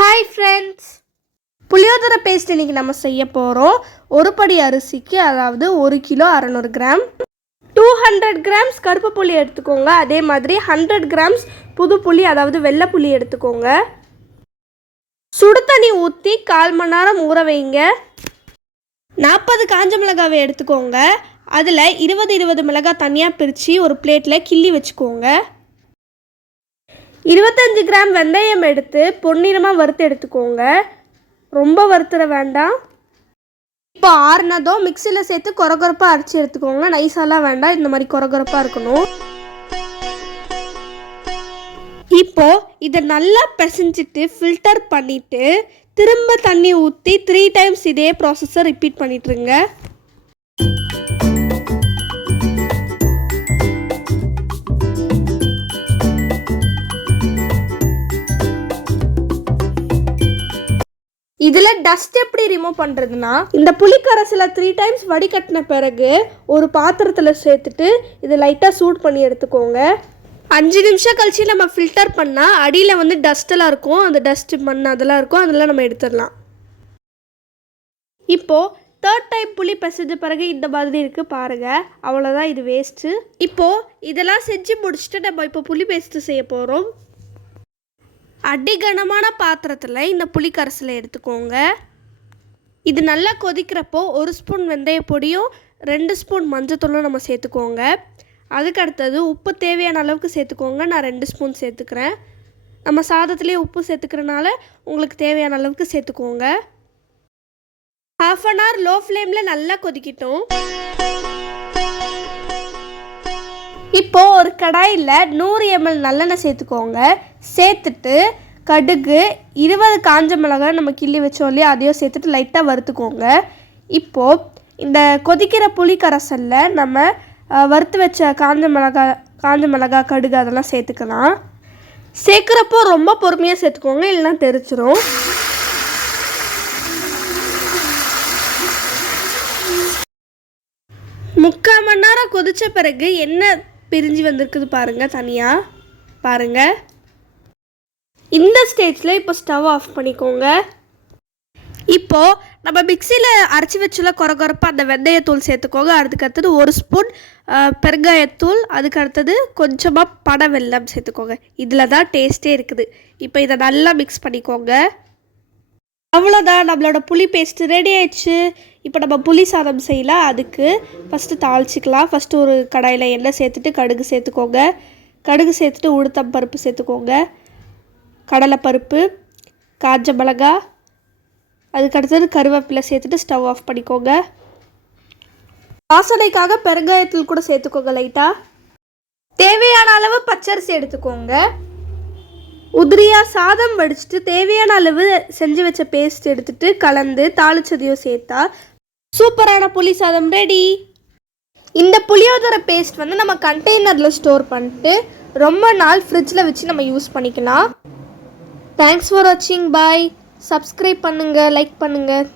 Hi friends! புளியோதரை paste இன்னைக்கு நம்ம செய்ய போகிறோம். ஒரு படி அரிசிக்கு அதாவது 1 கிலோ 600 கிராம் 200 கிராம்ஸ் கருப்பு புளி எடுத்துக்கோங்க. அதே மாதிரி 100 கிராம்ஸ் புது புளி அதாவது வெள்ளை புளி எடுத்துக்கோங்க. சுடு தண்ணி ஊற்றி 1/4 மணி நேரம் ஊற வைங்க. 40 காஞ்ச மிளகாவை எடுத்துக்கோங்க. அதில் 20 மிளகாய் தனியாக பிரித்து ஒரு பிளேட்டில் கிள்ளி வச்சுக்கோங்க. 25 கிராம் வெந்தயம் எடுத்து பொன்னிறமாக வறுத்து எடுத்துக்கோங்க. ரொம்ப வறுத்துற வேண்டாம். இப்போ ஆறுனதும் மிக்சியில் சேர்த்து கொரகொரப்பாக அரைச்சி எடுத்துக்கோங்க. நைஸாலாம் வேண்டாம், இந்த மாதிரி கொரகொரப்பாக இருக்கணும். இப்போ இதை நல்லா பிசைஞ்சிட்டு ஃபில்டர் பண்ணிவிட்டு திரும்ப தண்ணி ஊற்றி 3 டைம்ஸ் இதே ப்ராசஸை ரிப்பீட் பண்ணிட்டுருங்க. இதில் டஸ்ட் எப்படி ரிமூவ் பண்ணுறதுனா, இந்த புளிக்கரசில் 3 டைம்ஸ் வடிகட்டின பிறகு ஒரு பாத்திரத்தில் சேர்த்துட்டு இதை லைட்டாக சூட் பண்ணி எடுத்துக்கோங்க. 5 நிமிஷம் கழிச்சு நம்ம ஃபில்டர் பண்ணால் அடியில் டஸ்ட்டெல்லாம் இருக்கும், அந்த டஸ்ட்டு மண் அதெல்லாம் இருக்கும், அதெல்லாம் நம்ம எடுத்துடலாம். இப்போது 3rd டைம் புளி பிசைஞ்ச பிறகு இந்த மாதிரி இருக்குது பாருங்கள். அவ்வளோதான், இது வேஸ்ட்டு. இப்போது இதெல்லாம் செஞ்சு முடிச்சுட்டு நம்ம இப்போ புளி பேஸ்ட்டு செய்ய போகிறோம். அடிகனமான பாத்திரத்தில் இந்த புளிக்கரசில் எடுத்துக்கோங்க. இது நல்லா கொதிக்கிறப்போ 1 ஸ்பூன் வெந்தய பொடியும் 2 ஸ்பூன் மஞ்சத்தூளும் நம்ம சேர்த்துக்கோங்க. அதுக்கு அடுத்தது உப்பு தேவையான அளவுக்கு சேர்த்துக்கோங்க. நான் 2 ஸ்பூன் சேர்த்துக்கிறேன். நம்ம சாதத்துலேயே உப்பு சேர்த்துக்கிறனால உங்களுக்கு தேவையான அளவுக்கு சேர்த்துக்கோங்க. 1/2 hour லோ ஃப்ளேமில் நல்லா கொதிக்கட்டும். இப்போது ஒரு கடாயில் 100 ml நல்லெண்ணெய் சேர்த்துக்கோங்க. சேர்த்துட்டு கடுகு 20 காஞ்ச மிளகாய் நம்ம கிள்ளி வச்சோம் இல்லையா, அதையும் சேர்த்துட்டு லைட்டாக வறுத்துக்கோங்க. இப்போது இந்த கொதிக்கிற புளி கரைசலில் நம்ம வறுத்து வச்ச காஞ்ச மிளகாய் கடுகு அதெல்லாம் சேர்த்துக்கலாம். சேர்க்குறப்போ ரொம்ப பொறுமையாக சேர்த்துக்கோங்க, இல்லைன்னா தெரிச்சிரும். முக்கால் மணி நேரம் கொதித்த பிறகு எண்ணெய் பிரிஞ்சு வந்திருக்குது பாருங்கள், தனியாக பாருங்கள். இந்த ஸ்டேஜில் இப்போ ஸ்டவ் ஆஃப் பண்ணிக்கோங்க. இப்போது நம்ம மிக்சியில் அரைச்சி வச்சுல கொரகொரப்பாக அந்த வெந்தயத்தூள் சேர்த்துக்கோங்க. அதுக்கு அடுத்தது 1 ஸ்பூன் பெருங்காயத்தூள், அதுக்கு அடுத்தது கொஞ்சமாக பனை வெல்லம் சேர்த்துக்கோங்க. இதில் தான் டேஸ்ட்டே இருக்குது. இப்போ இதை நல்லா மிக்ஸ் பண்ணிக்கோங்க. அவ்வளோதான், நம்மளோட புளி பேஸ்ட்டு ரெடி ஆயிடுச்சு. இப்போ நம்ம புளி சாதம் செய்யலாம். அதுக்கு ஃபஸ்ட்டு தாளிச்சிக்கலாம். ஃபஸ்ட்டு ஒரு கடாயில் எண்ணெய் சேர்த்துட்டு கடுகு சேர்த்துக்கோங்க. கடுகு சேர்த்துட்டு உளுத்தம் பருப்பு சேர்த்துக்கோங்க, கடலைப்பருப்பு, காஞ்ச மிளகா, அதுக்கடுத்தது கருவேப்பிலை சேர்த்துட்டு ஸ்டவ் ஆஃப் பண்ணிக்கோங்க. வாசனைக்காக பெருங்காயத்தூள் கூட சேர்த்துக்கோங்க லைட்டாக. தேவையான அளவு பச்சரிசி எடுத்துக்கோங்க. உதிரியாக சாதம் வடிச்சிட்டு தேவையான அளவு செஞ்சு வச்ச பேஸ்ட் எடுத்துகிட்டு கலந்து தாளிச்சதையும் சேர்த்தா சூப்பரான புளி சாதம் ரெடி. இந்த புளியோதரை பேஸ்ட் நம்ம கண்டெய்னரில் ஸ்டோர் பண்ணிட்டு ரொம்ப நாள் ஃப்ரிட்ஜில் வச்சு நம்ம யூஸ் பண்ணிக்கலாம். தேங்க்ஸ் ஃபார் வாட்சிங். பாய். சப்ஸ்கிரைப் பண்ணுங்கள், லைக் பண்ணுங்கள்.